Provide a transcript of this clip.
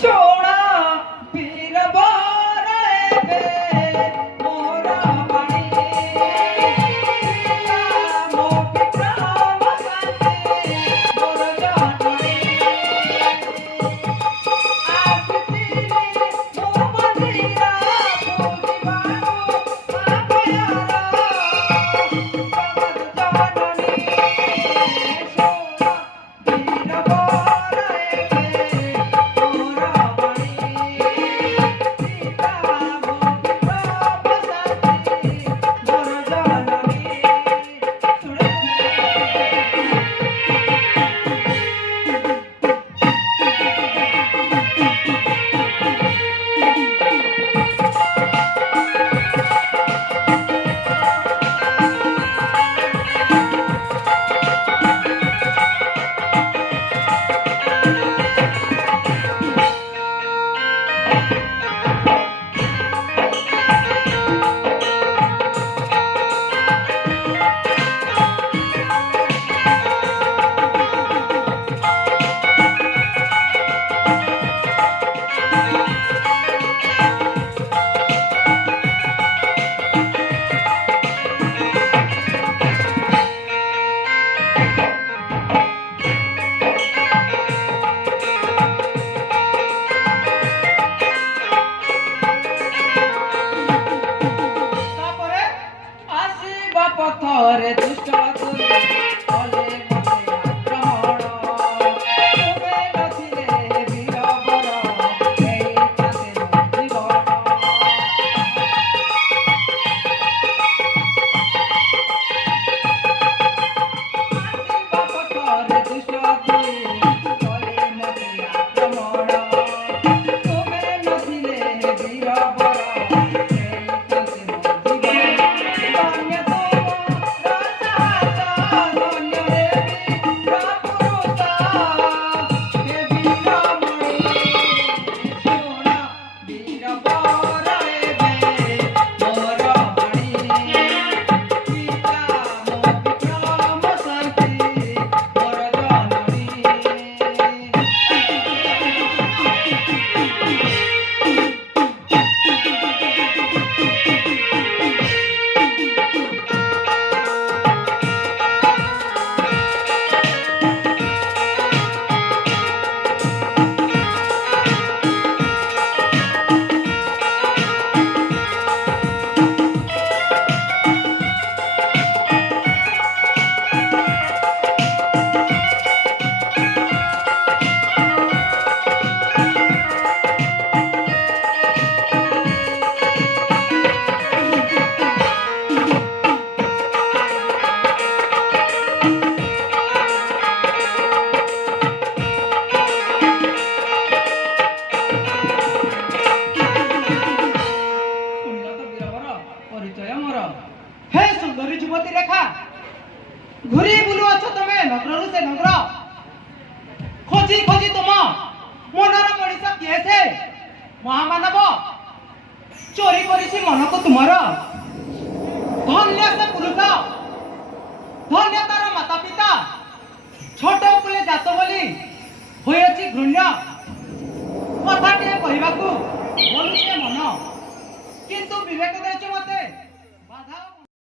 सोना पीर बारे मोरा बाणी मोटी प्राम शांति मोर जननी आसितिली मो मंदिरा पूजिबानु आपयारा जगत जननी सोना पीर पथरे दुष्ट तुले कले मते आक्रमण तुमे नथिले वीर बर एई ताते जीवन पथरे दुष्ट तुले कले मते आक्रमण तुमे नथिले वीर बर एई ताते जीवन हे सुंदरी युवती रेखा घुरी बुलु अछ तमे नगररु से नगर खोजी खोजी तुम मनर मनीष किए से महामानव चोरी करिछि मन को तुमर धन्य से पुरुष